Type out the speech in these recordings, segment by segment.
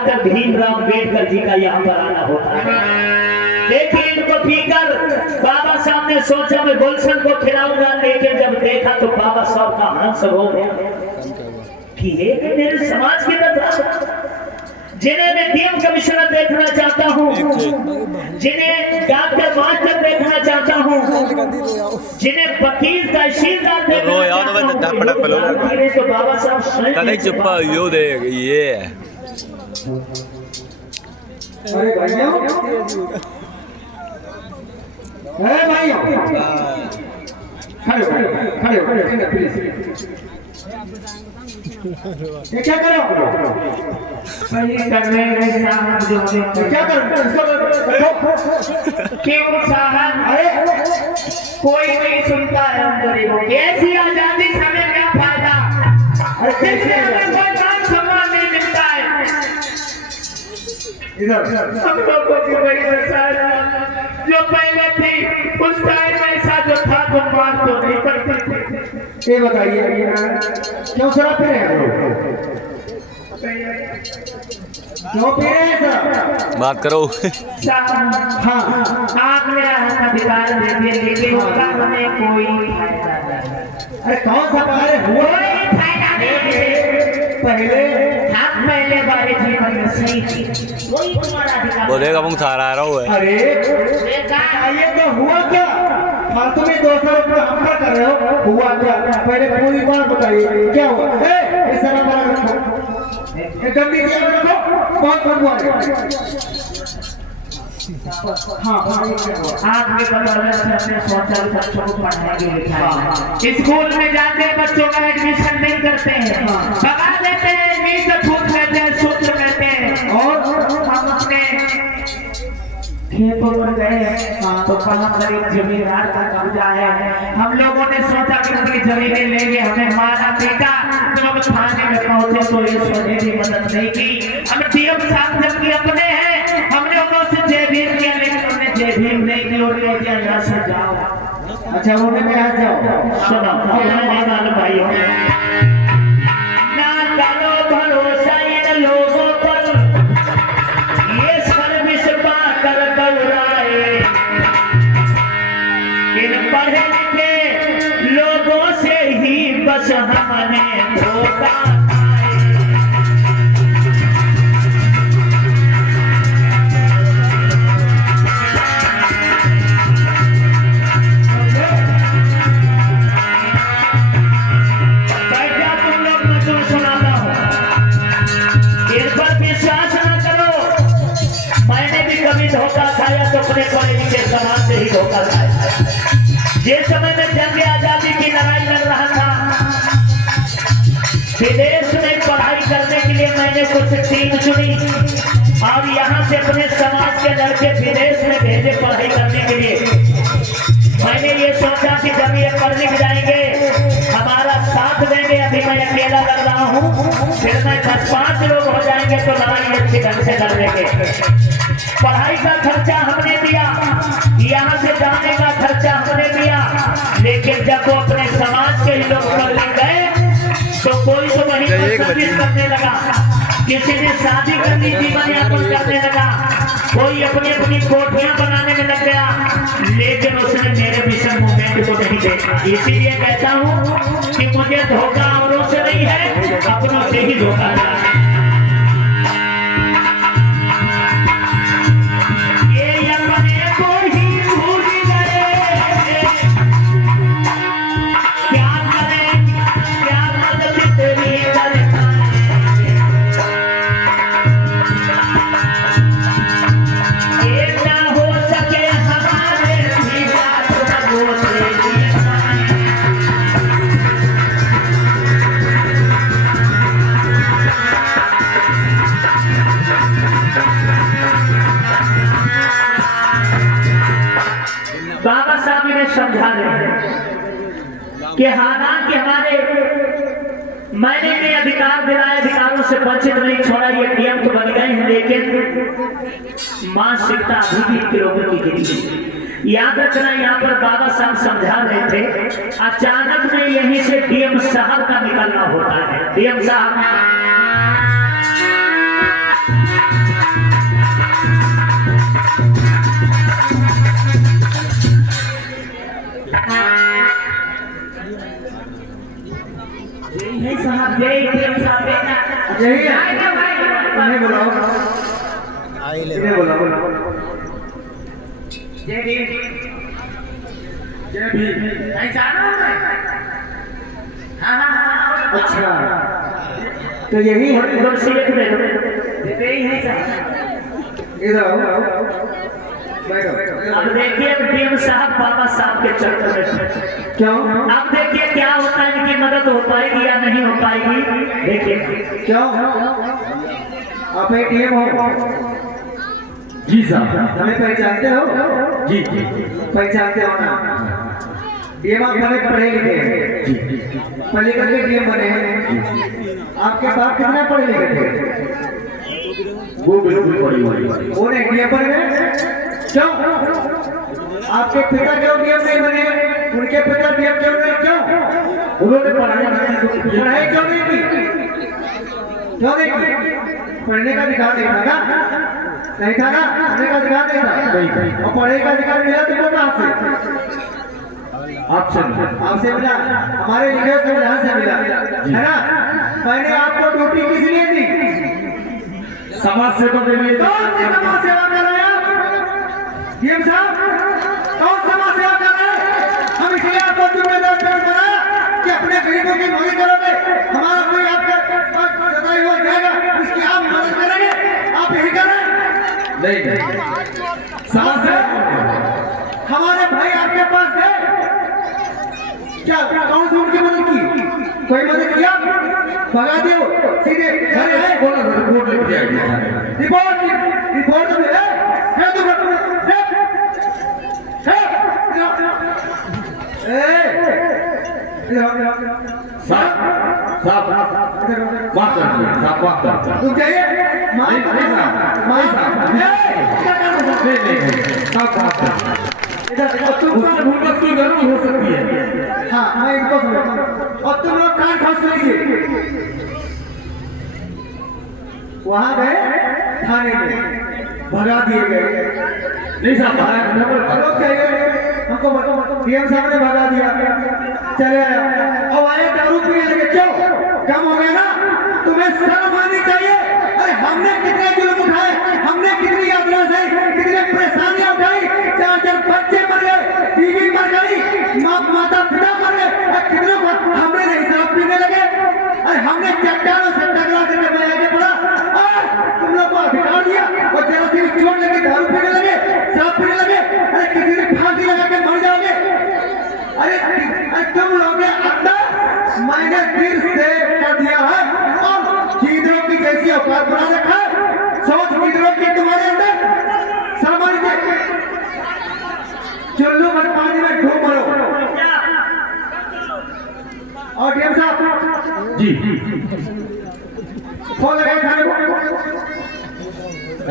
Doctor Bhimrao Ambedkar ji का यहाँ पर आना होता है। देखिए इनको पीकर बाबा साहब ने सोचा मैं गुलशन को खिलाऊंगा, लेकिन जब देखा तो बाबा साहब का हंस रो कि ये मेरे समाज की तरफ जिन्हें मैं डीएम कमिश्नर देखना चाहता हूँ, जिन्हें डॉक्टर मास्टर देखना चाहता हूँ, जिन्हें वकील तहसीलदार देखना चाहता हूँ, तो बाबा साहब चुप्पा यो दे ये अरे भाइयों खड़े प्लीज। ये क्या करो करने क्या क्यों साहब? अरे कोई नहीं सुनता है हम गरीबों की ऐसी आजादी हमें क्या फायदा, जिससे हमें कोई काम सम्मान नहीं मिलता है। हम लोगों की बड़ी परेशानी जो पहले थी उस टाइम ऐसा जो था तो बात तो नहीं करती। ये बताइए क्यों शराब पी रहे हैं? क्यों पी रहे हैं सर? बात करो। हाँ आपने अधिकार दे दिए लेकिन उसका हमें कोई फायदा नहीं। अरे कौन सा पहले हुआ? कोई फायदा नहीं। पहले बारे जीवन में सही थी, कोई तुम्हारा अधिकार बोलेगा मुंह थारा रहा है। अरे ये तो हुआ क्या? फालतू में 200 रुपये हमला कर रहे हो, हुआ क्या? पहले पूरी बात बताइए क्या हुआ? इस तरह गंदी रखो, बहुत हुआ। हाँ आपने बदौलत से अपने सोचा बच्चों को पढ़ाएंगे लिखाएंगे, स्कूल में जाते बच्चों का एडमिशन नहीं करते हैं, भगा देते हैं, नीचे छूट लेते हैं, सूत्र लेते हैं। और हम अपने खेतों पर गए तो वहाँ पर एक जमींदार का कब्जा है। हम लोगों ने सोचा कि उनकी जमीनें लेंगे, हमें मारा पीटा। जब हम थाने में पहुंचे तो ईश्वर ने भी मदद नहीं की। हम डीएम साहब जबकि अपने हैं, हमने उनसे जय भीम किया लेकिन उन्होंने जय भीम नहीं की और किया यहाँ से जाओ। अच्छा उन्हें में आ जाओ। सुनो भाइयों, ना करो भरोसा इन लोगों पर, ये सर्विस पाकर दौड़ाए। इन पढ़े लिखे लोगों से ही बस हमने धोखा धोखा खाया तो अपने कॉलेज के समाज से ही धोखा खाया। जिस समय में जंग आजादी की लड़ाई लड़ रहा था, विदेश में पढ़ाई करने के लिए मैंने कुछ टीम चुनी और यहाँ से अपने समाज के लड़के विदेश में भेजे पढ़ाई करने के लिए। मैंने ये सोचा कि जब ये पढ़ लिख जाएंगे हमारा साथ देंगे। अभी मैं अकेला लड़ रहा हूँ, फिर मैं 10-5 लोग हो जाएंगे तो लड़ाई अच्छे ढंग से लड़ लेंगे। पढ़ाई का खर्चा हमने दिया, यहाँ से जाने का खर्चा हमने दिया, लेकिन जब वो अपने समाज के ही लोग कर ले गए तो कोई तो वहीं पर सर्विस करने लगा, किसी ने शादी करनी, जीवन यापन करने लगा, कोई अपनी अपनी कोठियां बनाने में लग गया, लेकिन उसने मेरे मिशन मूवमेंट को नहीं देखा। इसीलिए कहता हूँ कि मुझे धोखा औरों से नहीं है, अपनों से ही धोखा है। बाबा साहब ने समझा रहे कि हालांकि हमारे मैंने भी अधिकार दिलाए, अधिकारों से वंचित नहीं छोड़ा, ये नियम तो बन गए हैं, लेकिन मानसिकता अभी भी लोगों की गिरी। याद रखना, यहाँ पर बाबा साहब समझा रहे थे, अचानक में यहीं से डीएम साहब का निकलना होता है। डीएम साहब यही साहब जय देव साहब बेटा यही है आए ना भाई नहीं बुलाओ इन्हें बुलाओ जय देव जय भीम पहचाना है हाँ अच्छा तो यही है इधर से एक दे दो यही है साहब इधर आओ बैठो अब देखिए डीएम साहब बाबा साहब के चक्कर में क्यों अब देखिए क्या होता है इनकी मदद हो पाएगी या नहीं हो पाएगी देखिए क्यों आप एटीएम हो जी साहब हमें पहचानते हो जी पहचानते हो ना डीएम आप बने पढ़े लिखे हैं पढ़े लिखे के डीएम बने हैं आपके बाप कितना पढ़े लिखे थे वो बिल्कुल पड़ी हुई वो नहीं डीएम बन गए क्यों आपके पिता क्यों डीएम नहीं बने उनके पिता डीएम क्यों नहीं क्यों उन्होंने पढ़ाई क्यों नहीं की क्यों नहीं की पढ़ने का अधिकार नहीं था ना नहीं था ना पढ़ने का अधिकार नहीं था और पढ़ने का अधिकार मिला तुमको कहाँ से आपसे मिला हमारे लीडर संविधान से मिला है ना मैंने आपको ड्यूटी किस लिए दी समाज सेवा के लिए कौन सी समाज सेवा कर रहे हैं डीएम साहब कौन समाज सेवा कर रहे हैं हम इसलिए आपको जिम्मेदार बनाया कि अपने गरीबों की मदद करोगे हमारा कोई आपका सदाई हो जाएगा इसकी आप मदद करेंगे आप यही कर रहे हैं नहीं समाज सेवा हमारे भाई आपके पास गए क्या कौन सी उनकी मदद की कोई मदद किया भगा दियो सीधे घर आए रिपोर्ट लेके आएगी रिपोर्ट तो मिले है तो साहब बात करते हैं साहब बात करते हैं तुम चाहिए उससे भूलकर कोई गलती हो सकती है हाँ मैं इनको समझता और तुम लोग कान खास लीजिए वहां गए थाने में भगा दिए गए नहीं साहब लोग चाहिए हमको डीएम साहब ने भगा दिया चले आया और आए दारू पीने लगे क्यों कम हो गया ना तुम्हें शर्म आनी चाहिए अरे हमने कितने जुल्म उठाए हमने कितनी यात्रा से कितने परेशानियां उठाई 4 बच्चे मर गए बीवी मर गई माता पिता मर गए कितनों को हमने नहीं शराब पीने लगे अरे हमने चट्टानों से टकरा करके मैं आगे बढ़ा तुम लोग को अधिकार दिया और जरा सी चोट लगी दारू पीने लगे शराब पीने लगे अरे किसी ने फांसी लगा के मर जाओगे अरे तुम लोग ने अंदर मैंने दिल से कर दिया है और गीदड़ों की जैसी औकात बना रखा है सोच गीदड़ों की तुम्हारे अंदर सामान्य चुल्लू मत पानी में डूब मरो और डीएम साहब जी फोन लगाए थाने को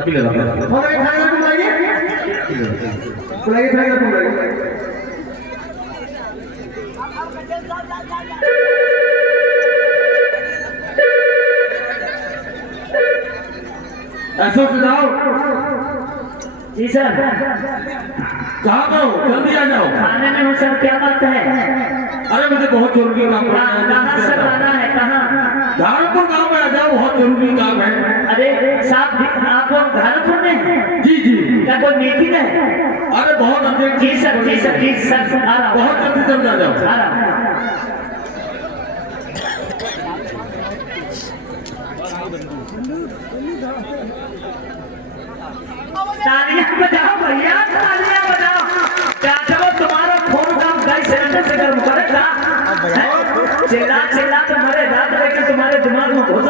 अभी लगा फोन लगाए थाने को बुलाइए थाने को बुलाइए ऐसा सुझाव जी सर कहाँ पे हो जल्दी आ जाओ थाने में हूँ सर क्या बात है अरे मुझे बहुत जरूरी काम कहाँ सर आना है कहाँ धारपुर गाँव में आ जाओ बहुत जरूरी काम है अरे साहब आप लोग धारपुर में हैं जी जी क्या कोई मीटिंग है अरे बहुत अर्जेंट जी सर जी सर जी सर आ रहा हूँ बहुत जल्दी जल्दी आ जाओ आ रहा हूँ तालियां बजाओ भैया तालियां बजाओ चाचा तुम्हारा फोन काम गैस सिलेंडर से गर्म करेगा चिल्ला चिल्ला तो मरे रात लेकिन तुम्हारे दिमाग में घुस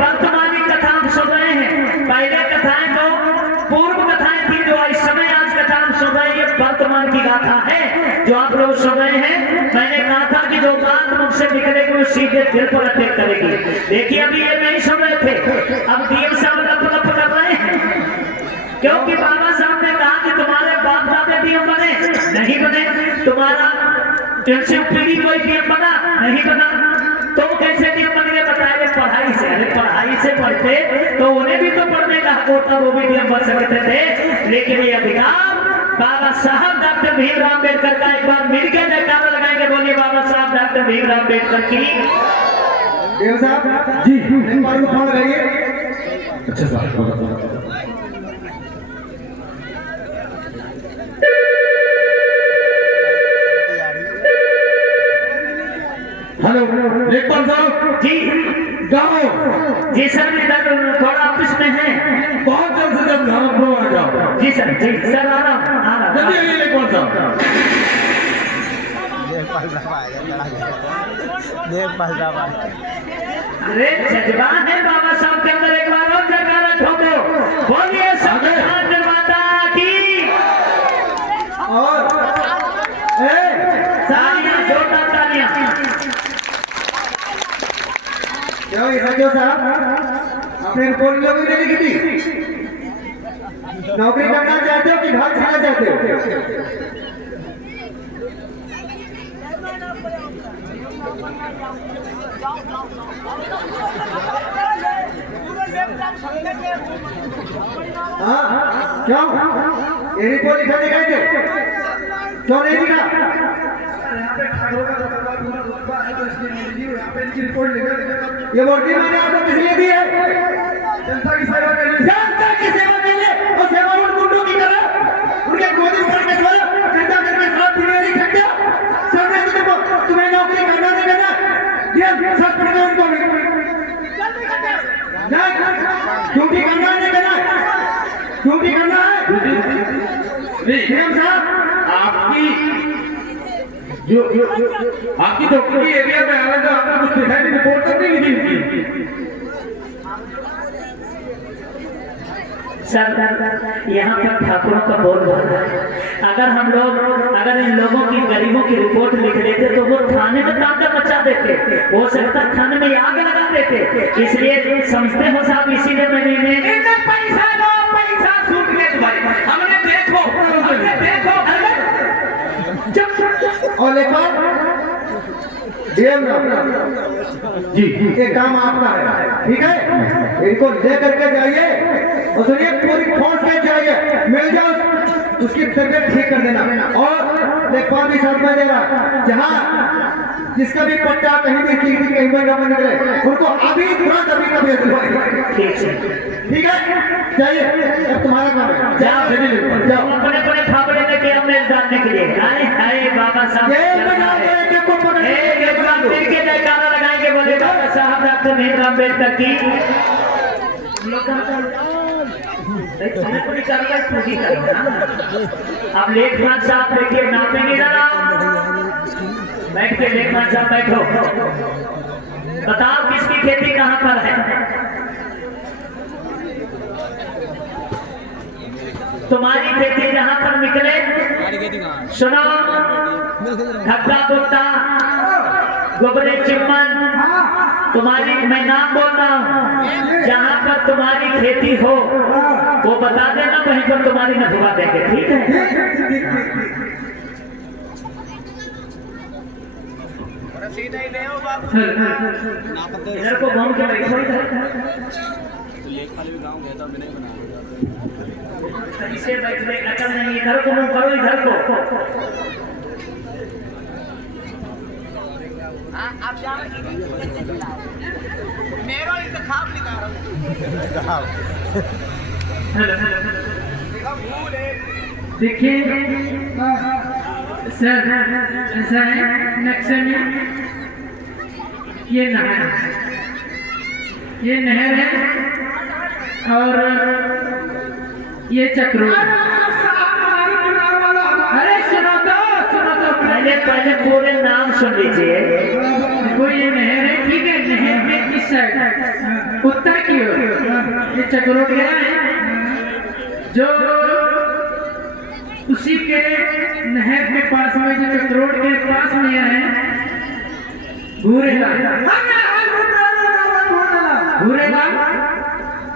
वर्तमानी कथा हम सुन रहे हैं पहले कथाएं तो पूर्व कथाएं थी जो इस समय आज कथा हम सुन रहे हैं वर्तमान की गाथा है जो आप लोग सुन रहे हैं मैंने कहा था कि जो बात मुझसे निकलेगी वो सीधे दिल पर अटैक करेगी देखिए अभी ये नहीं सुन रहे थे अब डीएम साहब लप कर रहे हैं क्योंकि बाबा साहब ने कहा कि तुम्हारे बाप दादा डीएम बने नहीं बने तुम्हारा पीढ़ी कोई डीएम बना नहीं बना तुम कैसे डीएम बन गए बताए पढ़ाई से अरे पढ़ाई से पढ़ते तो उन्हें भी तो पढ़ने का हक होता वो भी डीएम बन सकते थे लेकिन ये अधिकार बाबा साहब डॉक्टर भीमराव अम्बेडकर का एक बार मिलकर जयकारा लगाएंगे, बोलिए बाबा साहब डॉक्टर भीमराव अम्बेडकर की। देव साहब जी एक बार फोन लगाइए। अच्छा साहब हेलो लेखपाल साहब जी जाओ। जी सर, इधर थोड़ा ऑफिस में है। बहुत जल्द से जल्द धारापुर आ जाओ। जी सर, जी सर, आ रहा जल्दी आइए लेखपाल साहब। अरे जज्बान है बाबा साहब के अंदर, एक बार और जयकारा ठोको, बोलिए संविधान निर्माता की। और तालियां, जोरदार तालियां। क्यों सजो साहब आपने रिपोर्ट लोग नहीं लिखी थी? नौकरी करना चाहते हो कि भाग जाना चाहते हो? हाँ क्यों ये रिपोर्ट लिखा दिखाई दे, क्यों नहीं लिखा? ये वर्दी मैंने आपको किस लिए दी है? जनता की सेवा के लिए। जनता की सेवा के लिए, और सेवा उन गुंडों की तरह उनके गोदी में पड़ के सोया, चिंता करके साथ पीने नहीं सकते। समझे तो देखो, तुम्हें नौकरी करना नहीं करना, ये सच पड़ेगा उनको भी। नहीं, ड्यूटी करना नहीं करना, ड्यूटी करना है। सीएम साहब आपकी जो आपकी नौकरी एरिया में आने का आपने कुछ दिखाई नहीं, रिपोर्ट तक नहीं लिखी उनकी। सर यहाँ पर ठाकुरों का बोल बोल रहा है। अगर इन लोगों की गरीबों की रिपोर्ट लिख देते तो वो थाने में तांडव मचा देते, हो सकता थाने में आग लगा देते। इसलिए समझते हो साहब, इसीलिए मैंने पैसा लो, पैसा सूटकेस भरे, हमने देखो और लेकर डीएम जी ये काम आपका है, ठीक है? इनको ले करके जाइए और सुनिए पूरी फोर्स के जाइए, मिल जाओ, उसकी तबियत ठीक कर देना। और लेखपाल भी साथ में दे रहा, जहाँ जिसका भी पट्टा कहीं भी चीज कहीं पर न निकले, उनको अभी तुरंत अभी का भेज दो। ठीक है, जाइए, अब तुम्हारा काम है। जाओ अपने अपने फावड़े लेके हमने डालने के लिए। हाय बाबा साहब, एक बार फिर के जयकारा लगाएंगे, बोले बाबा साहब डॉक्टर भीमराव अम्बेडकर की। पूरी कार्रवाई पूरी करना। अब लेखपाल साहब देखिए, नापेंगे जरा, बैठ के लेखपाल साहब बैठो, बताओ किसकी खेती कहाँ पर है? तुम्हारी खेती जहाँ पर निकले, सुनो, खट्टा बुट्टा, गोबरे चिमन, तुम्हारी मैं नाम बोल रहा हूँ, जहाँ पर तुम्हारी खेती हो वो बता देना, वहीं पर तुम्हारी नफवा देंगे, ठीक है? इधर को घूम के बैठो, इसे बैठने अकल नहीं, इधर को मुंह करो, इधर को। आप मेरा इंतखाब निकाल रहा हूँ। देखिए सर, ऐसा है नक्शे में, ये नहर है और ये चक्रोट। अरे सुनो तो पहले पूरे नाम सुन लीजिए। देखो ये नहर है, ठीक है? नहर के किस साइड? उत्तर की ओर ये चक्रोट गया है, जो उसी के नहर के पास में, जो चक्रोट के पास में है घूरेला।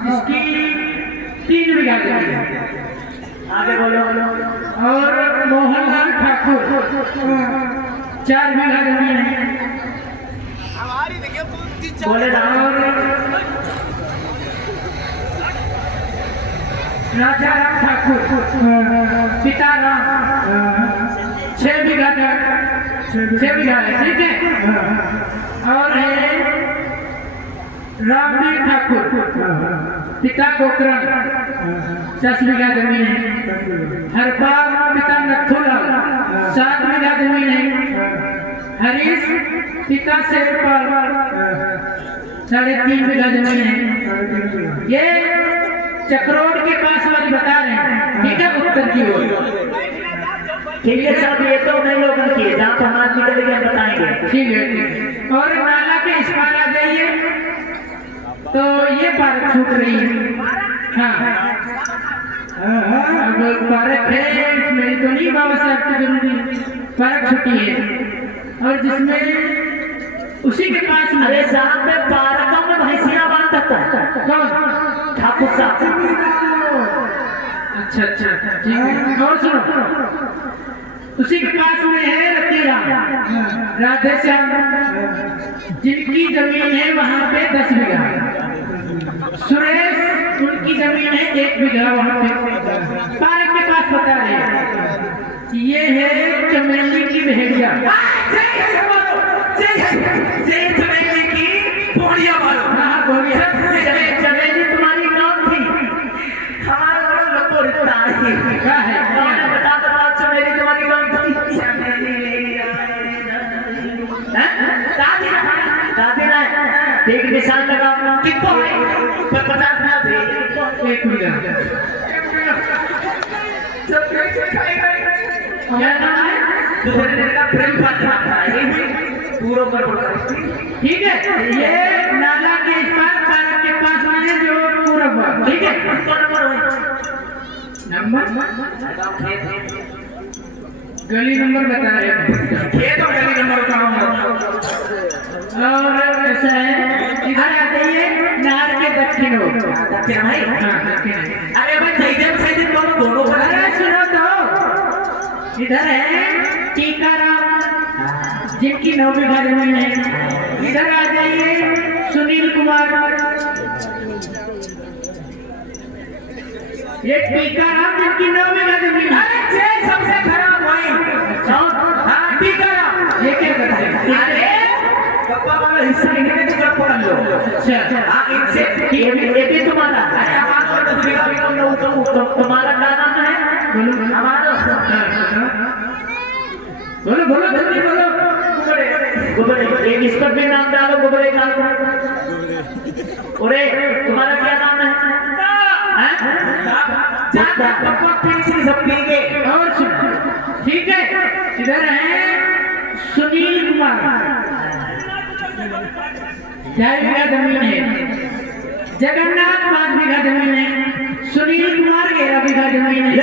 इसकी 3 बीघा जमीन है। आगे बोलो। और मोहनलाल ठाकुर 4 बीघा जमीन है। बोले राजा राम ठाकुर पिता राम 6 बीघा है, ठीक है। और है रामवीर ठाकुर पिता गोकरण 10 बीघा जमीन है। हरपाल पिता नथुलाल 7 बीघा जमीन है। हरीश पिता शेरपाल 3.5 बीघा जमीन है। ये चक्रोड के पास वाली बता रहे हैं, ठीक है, उत्तर की ओर। ठीक है साहब, ये तो नहीं लोगों की है, जहाँ तो हमारा निकल गया बताएंगे। ठीक है। और नाला के इस पार आ जाइए तो ये पार्क छूट रही है। हाँ, अब पार्क है इसमें तो नहीं बाबा साहब की जरूरी पार्क छुट्टी है। और जिसमें उसी के पास में अरे साहब में पार्कों में भैंसिया बांधता था कौन? ठाकुर साहब। अच्छा, ठीक है। और सुनो, उसी के पास में है रतीराम राधे श्याम, जिनकी जमीन है वहां पे 10 बीघा। सुरेश उनकी जमीन है 1 बीघा वहां पे पार्क के पास बता रहे हैं। ये है चमेली की भेड़िया, चमेली की बोड़िया वालों। हाँ बोलिए। चमेली तुम्हारी नाम थी, हमारा बड़ा लंबो रिश्ता है। क्या है? मैंने बता चमेली तुम्हारी नाम थी। दादी ना ठीक निशान लगा कितना है 50 ना दे 1 बीघा। क्या नाम है? प्रेम पात्र पूरा पर ठीक है। ये नाला के इस पार पार्क के पास में है जो पूरब, ठीक है। नंबर गली नंबर बता रहे हैं। ये तो गली नंबर कहाँ है? और ऐसा है, इधर आ जाइए नार के दक्षिण हो। दक्षिण है? हाँ, दक्षिण है। अरे भाई सही बोलो, दोनों पर। अरे सुनो तो, इधर है टीकाराम जिनकी 9 बीघा जमीन है। इधर आ जाइए सुनील कुमार, ये टीकाराम जिनकी 9 बीघा जमीन है। अरे सबसे खराब वही। हाँ, टीकाराम। ये क्या बताए? अरे गप्पा वाला हिस्सा इन्हें तो जब पकड़ लो। अच्छा, हाँ, इनसे ये भी तुम्हारा अरे हमारा तो 10 बीघा भी कम ना हो। तुम्हारा क्या नाम है? हमारा बोलो जल्दी बोलो। गुबरे, एक इस पर भी नाम डालो गुबरे का। अरे तुम्हारा क्या नाम है? पप्पा पीछे सब पी गए। और सुनो, ठीक है। इधर है सुनील कुमार 4 बीघा जमीन है। जगन्नाथ 5 बीघा जमीन है। सुनील कुमार 11 बीघा जमीन है।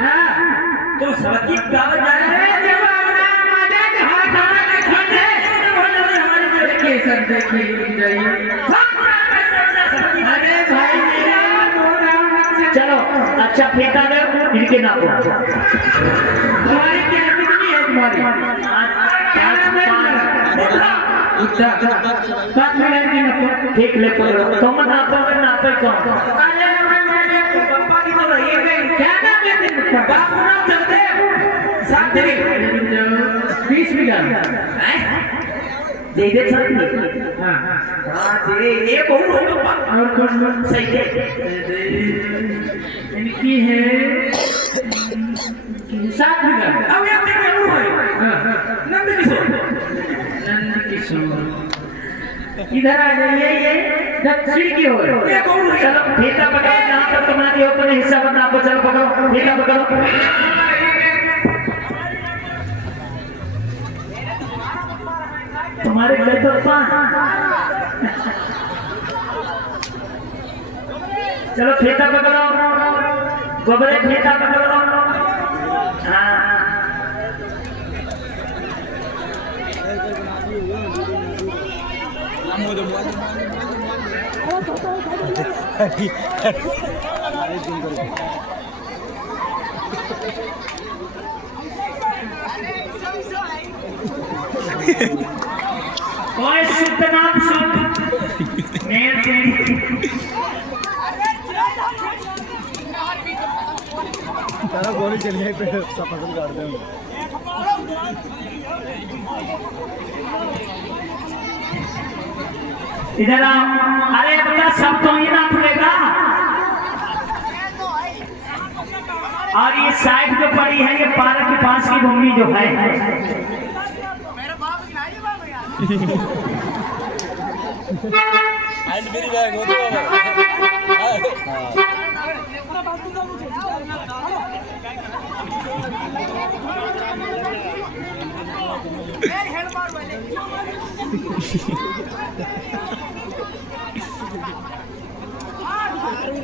हाँ, तो सबकी कागज जा रहे हैं। देखिए सर, देखिए जाइए। अरे भाई मेरा चलो अच्छा फेंका दो इनके नाम तुम्हारी क्या कितनी है तुम्हारी? 5 मिनट की नफर। ठीक ले तुम नापोगे नापे कौन? अरे पप्पा की तो रही है। क्या नाम है तेरे? बाप नाम चलते साथ तेरे 20 बीघा। दे दे साथी। हाँ, हाँ तेरे ये बहुत हो पप्पा। और कौन सही है। इनकी है 7 बीघा। अब ये तेरे को है नंद किशोर। नंद किशोर। इधर आ जाइए, ये दक्षिण की ओर। ये बहुत है। चलो फीता पकड़ो, जहाँ तक तुम्हारी अपने हिस्सा बना को चलो पकड़ो फीता पकड़ो। तुम्हारे घर तो चलो फीता पकड़ो गोबरे, फीता पकड़ो। हाँ कोई शुद्ध नाम शुद्ध सारा गोली चलिए पे फसल काट देंगे। इधर आओ। अरे बेटा सब तो ही ना खुलेगा। और ये साइड जो पड़ी है ये पार्क के पास की भूमि जो है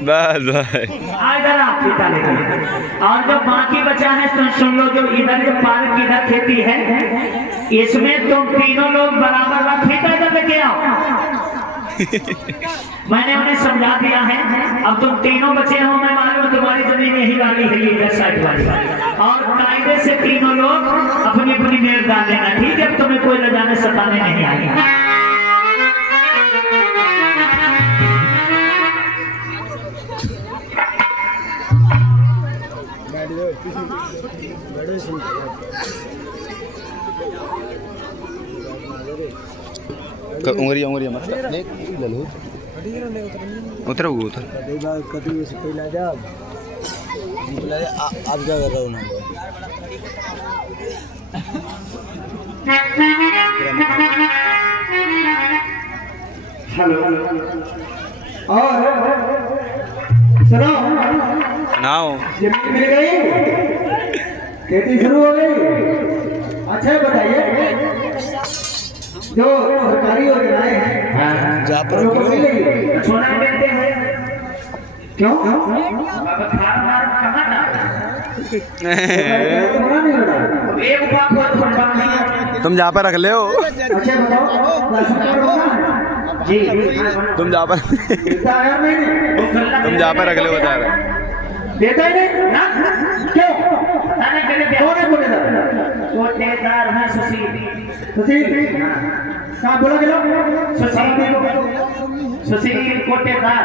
बस बस इधर आप पिता लेके और जो बाकी बचा है तो सुन लो। जो इधर जो पार्क की इधर खेती है इसमें तुम तीनों लोग बराबर का फीता इधर लेके आओ। मैंने उन्हें समझा दिया है। अब तुम तीनों बचे हो, मैं मालूम तुम्हारी जमीन यही वाली है ये साइड वाली और कायदे से तीनों लोग अपनी अपनी मेल डाल लेना, ठीक है? तुम्हें कोई ले जाने सताने नहीं आएगा। उंगरिया उंगरिया मत उतर उतर कभी से पहला जा अब क्या कर रहा हूँ ना हेलो और सुनो नाओ जमीन मिल गई, खेती शुरू हो गई। अच्छा बताइए जो सरकारी योजनाएं हैं जहाँ पर उनको मिलेगी सोना देते हैं क्यों? अब खार मार कहाँ ना बना नहीं बना। एक बात बहुत बड़ी नहीं है। तुम जहाँ पर रख ले हो, अच्छा बताओ राशन कार्ड होगा? जी तुम जहाँ पर देता है यार नहीं तुम जहाँ पर रख ले बता रहे देता ही नहीं ना क्यों? थाने के लिए कौन है कोटेदार? कोटेदार है सुशील। सुशील कहाँ बोला गया? सुशील कोटेदार।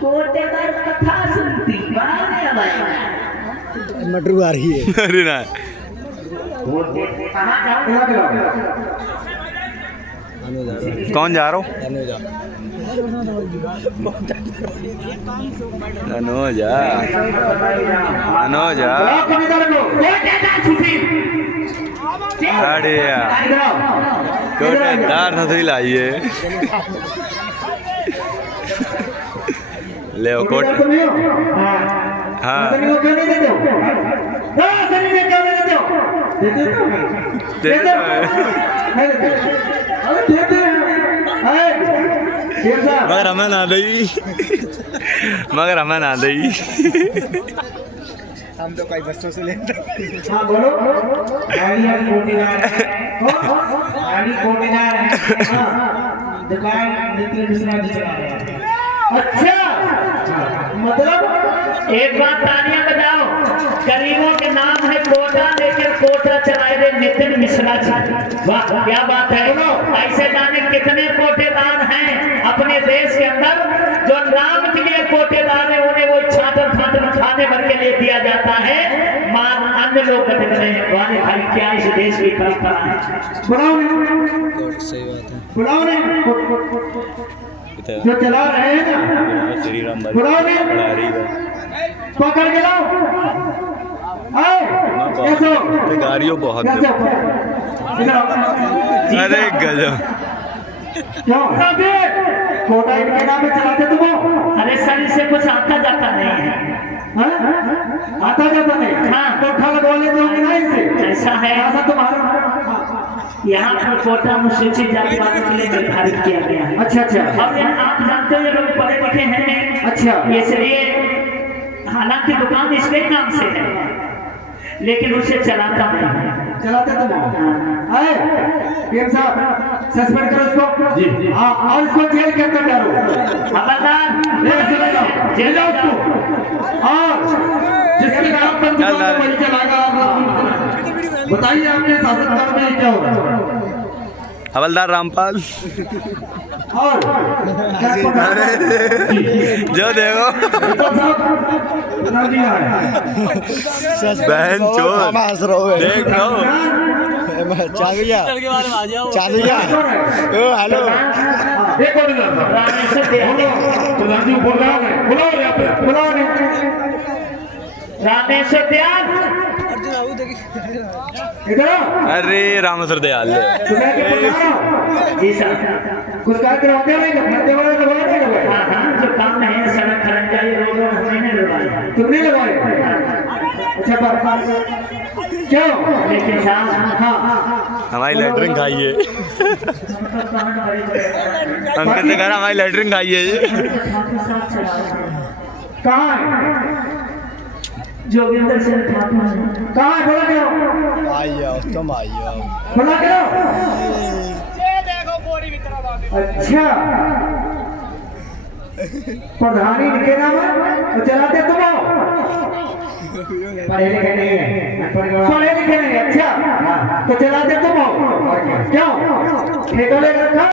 कोटेदार कथा सुनती मटरू आ रही है। अरे ना कहाँ जाओ? बोला गया कौन जा रहा हो? अनुजा अनुजा अरे यार कोटेदार था लाइए ले कोट हाँ मगर हमें ना दई मगर हमें ना दई हम तो कई बच्चों से लेते। हाँ बोलो। गाड़ी कोटेदार है, गाड़ी कोटेदार है। हाँ दुकान नितिन मिश्रा जी चला रहे हैं। अच्छा मतलब एक बात तालियां बजाओ, गरीबों के नाम है कोटा लेकर कोटा चलाए रहे नितिन मिश्रा जी। वाह क्या बात है। ऐसे जाने कितने कोटेदार हैं अपने देश के अंदर जो नाम के लिए कोटेदार है, उन्हें वो छात्र छात्र खाने भर के लिए दिया जाता है, मान अन्य लोग बदल रहे हैं। वाले भाई क्या इस देश की परंपरा है। सही बात है बुलाओ ने जो चला रहे हैं ना, श्री राम बुलाओ ने पकड़ के लाओ। कैसे गाड़ियों बहुत अरे गजब क्यों कोटा इनके नाम पे चलाते तुम? अरे सर इसे कुछ आता जाता नहीं है। आता जाता नहीं? हाँ। तो उठा लगवा लेते होंगे ना इनसे। ऐसा है, ऐसा तुम्हारा यहाँ पर कोटा अनुसूचित जाति वालों के लिए निर्धारित किया गया है। अच्छा अच्छा अब यहाँ आप जानते हो ये लोग पढ़े लिखे हैं, अच्छा इसलिए हालांकि दुकान इसके नाम से है लेकिन उसे चलाता नहीं। चलाते तुम? पीएम साहब सस्पेंड करो इसको। जी हाँ और इसको जेल के अंदर डालो। खबरदार जेल जाओ उसको। और जिसके नाम पर दुकान वही चलाएगा। बताइए आपके शासनकाल में क्या होगा? हवलदार रामपाल और जो देखो बहन चोर देख लो चांदिया हेलो एक और रामेश्वर दयाल प्रधान जी बोल रहा है, बुलाओ यहाँ पे, बुलाओ रामेश्वर दयाल इधर अरे रामेश्वर दयाल जी साहब कुछ कार्य करवाते हो नहीं करते वाले लगवाए नहीं लगवाए हाँ हाँ जो काम है सड़क खरंजाई रोड हमने नहीं लगाया तुमने लगवाए अच्छा पर क्यों लेकिन साहब हाँ हमारी लेटरिन खाइए अंकित से कह रहा हमारी लेटरिन खाइए कहाँ है जोगिंदर सिंह ठाकुर कहाँ है बोला क्यों आइयो तुम आइयो बोला क्यों अच्छा प्रधानी के नाम तो चलाते तुम हो पढ़े लिखे नहीं है पढ़े लिखे नहीं अच्छा तो चलाते तुम हो क्यों ठेका लेकर रखा